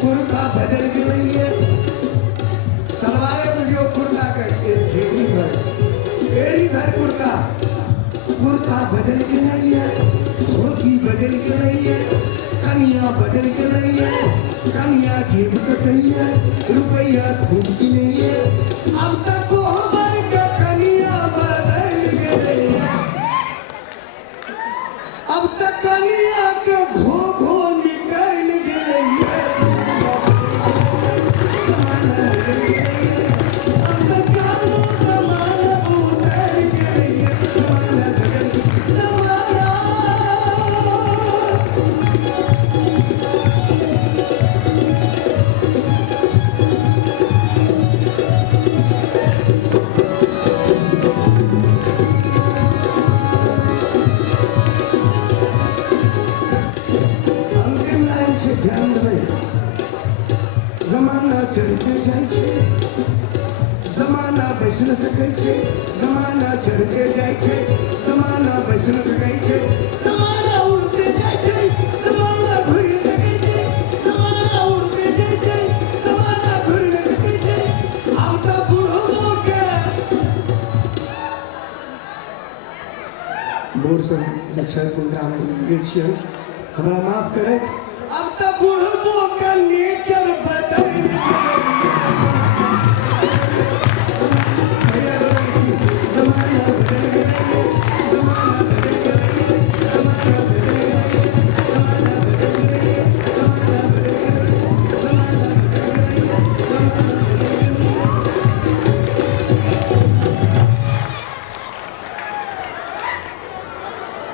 कुर्ता बदल गई सलवारे बुझो कुर्ता का एड़ी भर कुर्ता कुर्ता बदल गई है धोती बदल गई है कनिया बदल गई है कनिया जेब कटई है रुपया खूब की नहीं है अब तक कोहबर का कनिया बदल गई है अब तक कनिया के घो घो निकल गई है चढ़ते जाए जमाना बैस न सकै जमाना चढ़ते जाए जमाना बैस न सकै जमाना उड़ते जाए जमाना घुर सकै जमाना उड़ते जाए जमाना घुर न सकै आब त बुढ़ो के बोर से जे छत हुनका हम गे छियै हमरा माफ करैत अब त बुढ़ो के नेचर बदल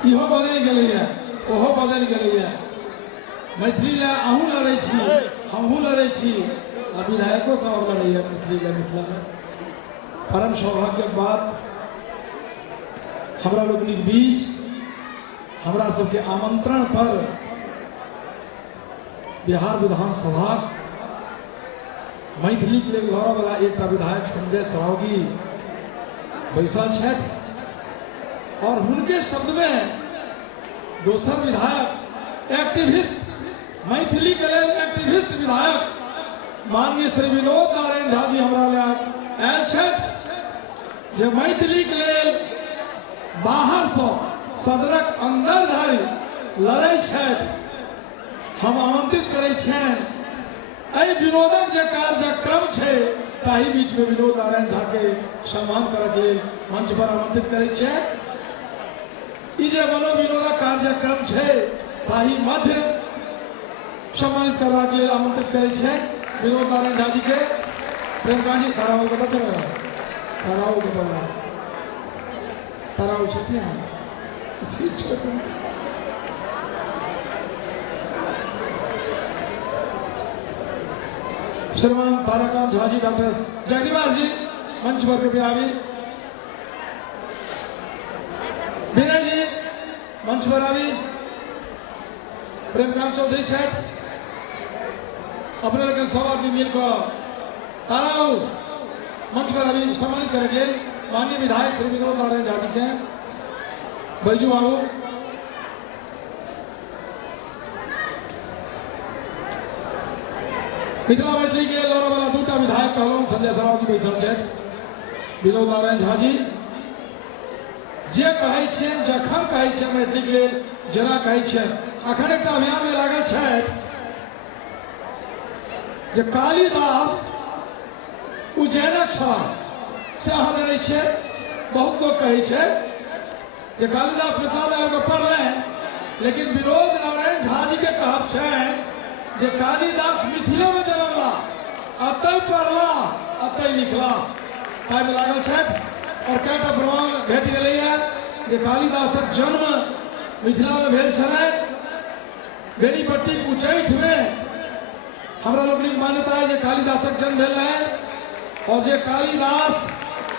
इहो बदल गई है ओहो बदल गई है मैथिली ला अहूँ लड़े छी हमहूँ लड़े छी आ विधायको सब लड़े है मैथिली ला मिथिला में परम सौभाग्य के बाद हमरा लोकनिक बीच हमरा सबके आमंत्रण पर बिहार विधानसभा मैथिली के लिए लड़े वाला एक विधायक संजय सरावगी बैसल छथि और उनके शब्द में दोसर विधायक एक्टिविस्ट मैथिली के लिए एक्टिविस्ट विधायक माननीय श्री विनोद नारायण झा जी हमरा आयल छथि जे मैथिली के लिए बाहर से सदनक अंदर धरि लड़ै छथि हम आमंत्रित करै छियनि एहि विनोदक जे कार्यक्रम छै ताहि बीच में विनोद नारायण झा के सम्मान करय के लेल मंच पर आमंत्रित करै छियनि ई जे मनोविनोदक कार्यक्रम छै ताहि मध्य सम्मानित करबाक लेल आमंत्रित करै छियनि विनोद नारायण झा जी के प्रेमकांत जी ताराओ कतऽ चल ताराओ कतऽ ताराओ छथिन सीट छथिन श्रीमान ताराकांत झा जी डॉक्टर जगदीवास जी मंच पर कृपया आवी विनय जी मंच पर आवी प्रेमकांत चौधरी छथि अपने लोग सब आदमी मिलकर ताराओ मंच पर अभी सम्मानित करेंगे माननीय विधायक श्री विनोद नारायण झा जी के बैजू बाबू मिथिला मैथिली के लड़े वाला दूटा विधायक कहलौं संजय सरावगी बैसल छथि विनोद नारायण झा जी जे कहै छियनि जखन कहै छियनि मैथिली के लेल जेना कहै छियनि अखन एकटा अभियान में लागल छथि जे कालिदास उज्जैनक छलाह से अहाँ जानै छियै बहुत लोग कहै छै जे कालिदास मिथिला में आबि कऽ पढ़लनि लेकिन विनोद नारायण झा जी के कहब छनि जे कालिदास मिथिले में जन्मला अतै पढ़ला अतै लिखला ताहि में लागल छथि और कएटा प्रमाण भेट गेलैया जे कालिदासक जन्म मिथिला में भेल छलनि बेनीपट्टी उच्चैठ में हमरा लोकनिक मान्यता है जे कालिदासक जन्म भेल है और जे कालिदास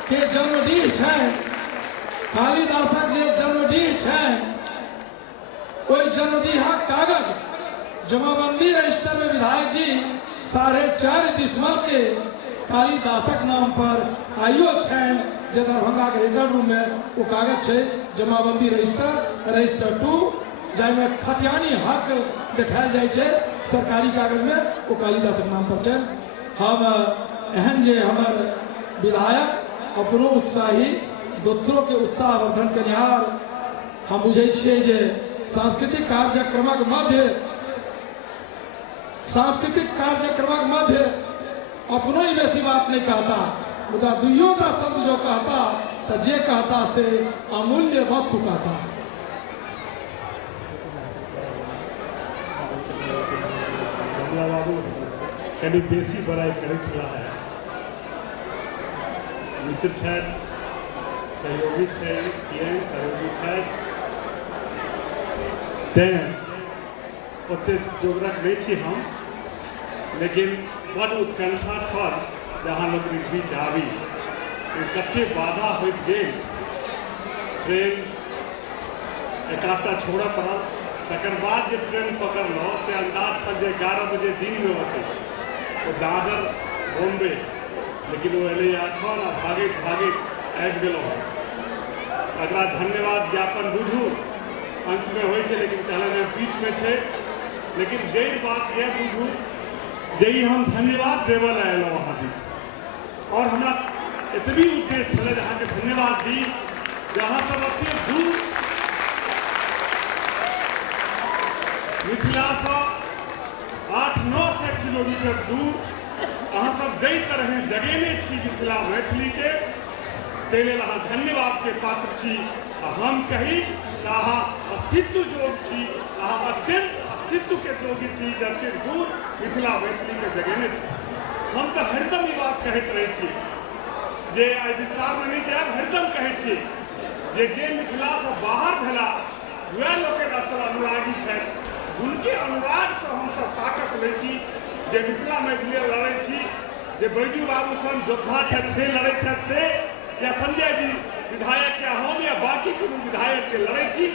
के जन्मडीह छै कालिदासक जे जन्मडीह छै ओहि जन्मडीहक कागज जमाबंदी रजिस्टर में विधायक जी 4.5 डिसमल के कालिदासक नाम पर आइयो छनि जे दरभंगा के रिकॉर्ड रूम में वो कागज छै जमाबंदी रजिस्टर 2 जाहिमे खतियानी हक देखायल जाइ छै सरकारी कागज में वो कालिदास के नाम पर चल। हम एहन जे हमार विधायक अपनो उत्साही दोसरों के उत्साह वर्धन करिहार हम बुझे छिए जे सांस्कृतिक कार्यक्रमक मध्य अपनो ही बेसी बात नहीं कहता, मुदा दुइयों का शब्द जो कहता तो जे कहता से अमूल्य वस्तु कहता। बाबू कभी बेसी बड़ाई करे छला है, मित्र छै, सहयोगी छै, सहयोगी छै, तें ओते जोगरक नहीं छी हम, लेकिन बड़ उत्कंठा छल जहाँ लोग बीच आबी कते बाधा होइत गेल। ट्रेन एकाधटा छोड़ऽ पड़ल, तकर बाद जे ट्रेन पकड़लहुँ से अंदाज छल जे 11 बजे दिन में होते तो दादर बॉम्बे, लेकिन वो एल एखन भागैत भागैत आबि गेलहुँ। एकरा धन्यवाद ज्ञापन बुझू अंत में होइ छै, लेकिन कहलनि बीच में छै, लेकिन जई बात यह बुझू जई हम धन्यवाद देवल अयलहुँ अहाँ बीच, और हमरा एतबी उद्देश्य छलै अहाँके धन्यवाद दी जे अहाँ सब एते दूर मिथिला से 800-900 किलोमीटर दूर अहाँ सब जई तरह जगेने छी मिथिला मैथिली के, ताहि लेल अहाँ धन्यवाद के पात्र छी। हम कही अहाँ अस्तित्व जोग छी, अहाँ अत्यंत अस्तित्व के जोगी छी, जबकि दूर मिथिला मैथिली के जगेने छी। हम तो हरदम ई बात कहते रहे छी जे आई विस्तार में नहीं जाए, हरदम कहे छी जे मिथिला से बाहर भेला वह लोग असल अनुरागी है, उनके अनुराग से हम सब ताकत ले छी, जे मिथिला मैथिली लड़े छी, जे बैजू बाबू सन योद्धा से लड़े से, या संजय जी विधायक या हम या बाकी कोनो विधायक के लड़े छी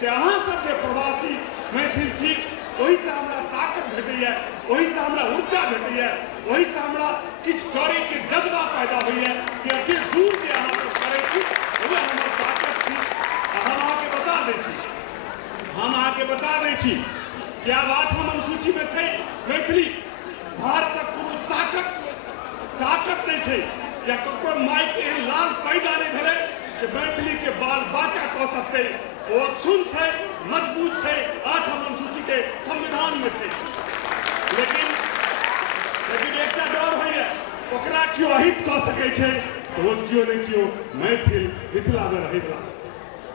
से अहाँ सब जे प्रवासी मैथिल छी, वही से हमरा ताकत भेटैया, वही से हमरा ऊर्जा भेटैया, वही से हमरा किछ करे के जज्बा पैदा होइया कि एते दूर जे अहाँ सब करे छी वह हमर ताकत छी। हम आके बता दै छी कि आब 8वीं अनुसूची में छै मैथिली, भारतक कोनो ताकत नहीं छै, या ककरो माय के एहन लाल पैदा नहीं भेलै जे मैथिली के बाल बाका कऽ सकतै। ओ अक्षुण छै, मजबूत छै, 8वीं अनुसूची के संविधान में छै, लेकिन एकटा डर होइए ओकरा क्यों अहित कऽ सकै छै तो वो क्यों नहीं क्यों मैथिल मिथिला में रहै वाला,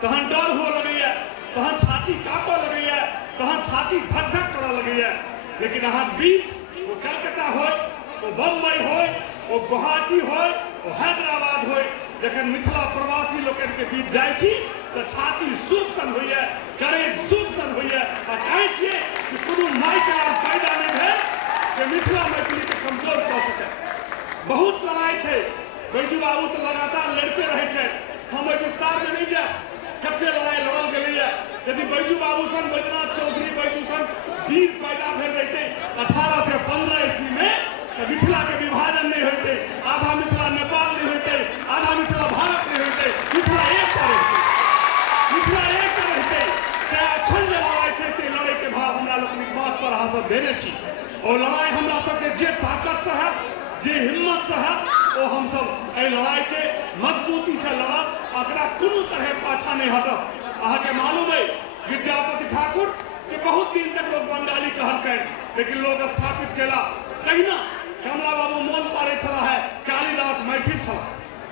तहन डर हुअ लगैया, तहन छाती काँपऽ लगैया, तहन छाती धक धक करऽ लगैया। लेकिन अहाँ बीच वो कलकत्ता होय, वो बम्बई होय, वो गुवाहाटी होय, वो हैदराबाद होय, जखन मिथिला प्रवासी लोकन के बीच जाइ छी तो छाती सूप सन होइए, करेज सूप सन होइए, आ कहै छियै कि कोनो माय के आज पैदा नहीं भेल जे मिथिला मैथिली के कमजोर कऽ सकै। बहुत लड़ाई छै, बैजू बाबू तो लगातार लड़ते रहे छै, हम विस्तार में नहीं जाए कते लड़ाई लड़ल गेलैया। यदि बैजू बाबू सन, बैजनाथ चौधरी बैजू सन वीर पैदा भेल रहते 1815 ईस्वी में तो मिथिला के विभाजन नहीं होते, आधा मिथिला नेपाल नहीं होते, आधा मिथिला भारत नहीं होते, मिथिला एक रहते। अखन जे लड़ाई छै ते लड़े के भार हमरा लोकनिक बात पर अहाँ सब देने छी, और लड़ाई हमरा सबके जे ताकत से है, जे हिम्मत से है, वो हम सब एहि लड़ाई के मजबूती से लड़ब, अकरा कोनो तरह पाछा नहीं हटब। अहाँ के मालूम है विद्यापति ठाकुर के बहुत दिन तक लोग बंगाली कहलकै, लेकिन लोग स्थापित केला। तहिना कमला बाबू मोन पारे छला है, कालिदास मैथिल छला,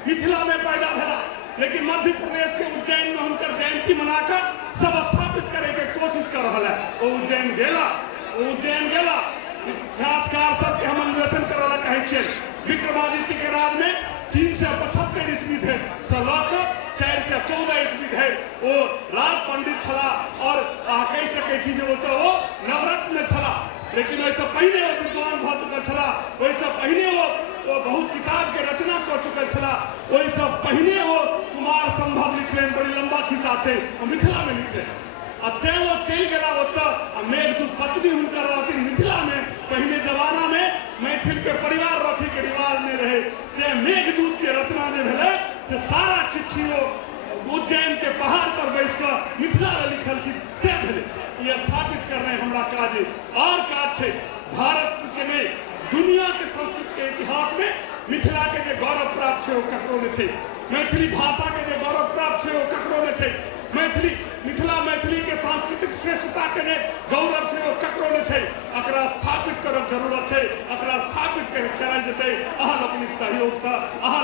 मिथिला में पैदा भेला, लेकिन मध्य प्रदेश के उज्जैन में उनकर जयंती मनाकर सब स्थापित करे के कोशिश कर रहा है। वो उज्जैन गेला, इतिहासकार सबके हम अन्वेषण करला कहै छियै। विक्रमादित्य के राज में 375 ईस्वी थे से लकर 414 ईस्वी थे वो राज पंडित छला, और अहाँ कहि सकै छी जे वो नवरत्न छला, लेकिन वैसे पहले वो विद्वान भऽ चुकल छला, वैसे पहले वो बहुत किताब के रचना कर चुकल छला, वैसे पहले वो कुमार संभव लिखले, बड़ी लंबा खिस्सा छै, मिथिला में लिखले। ते वो चल गया ओतऽ, मेघदूत पत्नी हुनकर रहथिन मिथिला में। पहले जमाना में मैथिल के परिवार रखे के रिवाज नहीं रहे, ते मेघदूत के रचना जे भेलै ते सारा चिट्ठी उज्जैन के पहाड़ पर बैस कर मिथिला में लिखलखिन, ते भेलै। ई ये स्थापित कर रहे हैं हमरा काज और काज है भारत के नहीं दुनिया के संस्कृति के इतिहास में मिथिला के जे गौरव प्राप्त है वो ककरो ने छै मैथिली भाषा के जे गौरव प्राप्त है वो ककरो ने छै मैथिली मिथिला मैथिली के सांस्कृतिक श्रेष्ठता के जे गौरव है वो ककरो ने छै एकरा स्थापित करब जरूरत है एकरा स्थापित करल जेतै अहाँ लोकनिक सहयोग से अहाँ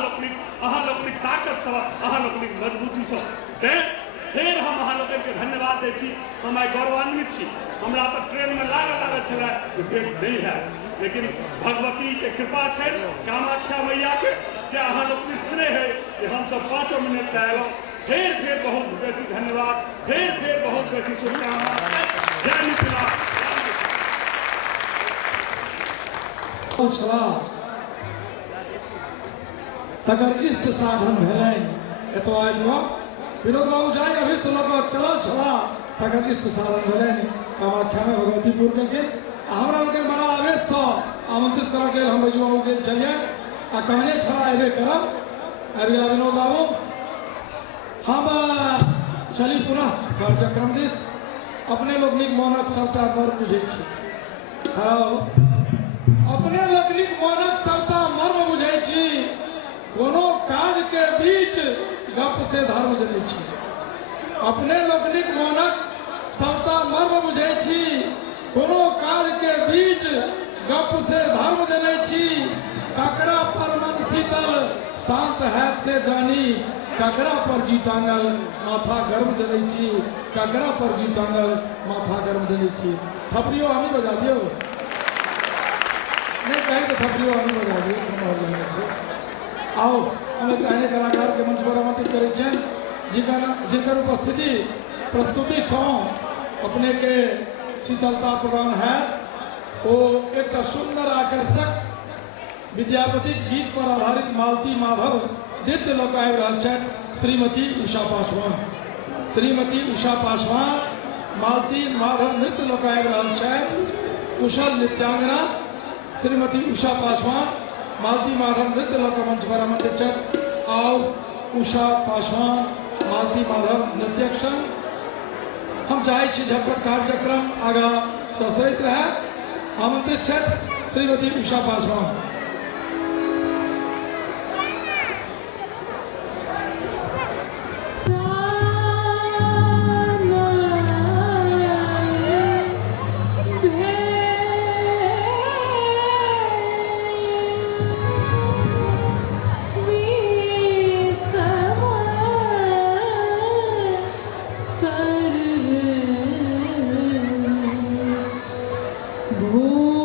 लोकनिक ताकत से अहाँ लोकनिक मजबूती से फिर हम अहाँ लोगन के धन्यवाद दै छी हम आइ गौरवान्वित छी हमरा तो ट्रेन में लागल छलै कि भेंट नहीं है लेकिन भगवती के कृपा है कामाख्या मैया के जे अहाँ लोकनिक स्नेह है कि हम सब 5 मिनट लाएलहुँ फिर बहुत बेसी धन्यवाद फिर बहुत बेसी शुभकामना जय मिथिला तकर इष्ट साधन भेलनि एतो आबि विनोद बाबू जाए अभिष्ट लोग चलल छला तकर इष्ट साधन भेलनि कामाख्या में भगवतीपुर के हमरा लोग बड़ा आवेश से आमंत्रित करऽ के हम बजू बाबू गेल छलियै आ कहने छला एबे करब आबि गेला विनोद बाबू हम चली पुनः कार्यक्रम दिस अपने लोकनिक मोनक सबटा पर बुझै छी अपने लोकनिक मोनक सबटा मर्म बुझै छी कोनो काज के बीच गप से धर्म जनै छी अपने लोकनिक मोनक सबटा मर्म बुझै छी कोनो काज के बीच गप से धर्म जनै छी ककरा पर मन शीतल शांत हैत से जानी ककरा पर जी टांगल माथा गर्म जनै छी ककरा पर जी टांगल माथा गर्म जनै छी थपड़ियों हमी बजा दियो नहीं कहे तो थपड़ियों हमी बजा दियो कोनो हो जाने आओ हम एक अन्य कलाकार के मंच पर आमंत्रित करै छियनि जिनकर उपस्थिति प्रस्तुति सौ अपने के शीतलता प्रदान है वो एक सुंदर आकर्षक विद्यापति गीत पर आधारित मालती माधव नृत्य लोक आबि रहल छथि श्रीमती उषा पासवान मालती माधव नृत्य लोक आबि रहल छथि कुशल नृत्यांगना श्रीमती उषा पासवान मालती माधव नृत्य लोक मंच पर आमंत्रित छथि आओ उषा पासवान मालती माधव नृत्यक संग हम चाहे छी झटपट कार्यक्रम आगा ससरैत रहे आमंत्रित छथि श्रीमती उषा पासवान Oh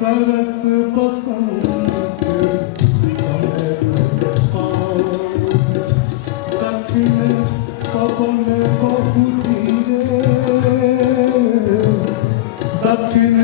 सरस बसंत समय पाओ दक्षिण पवन बहु धीरे दक्षिण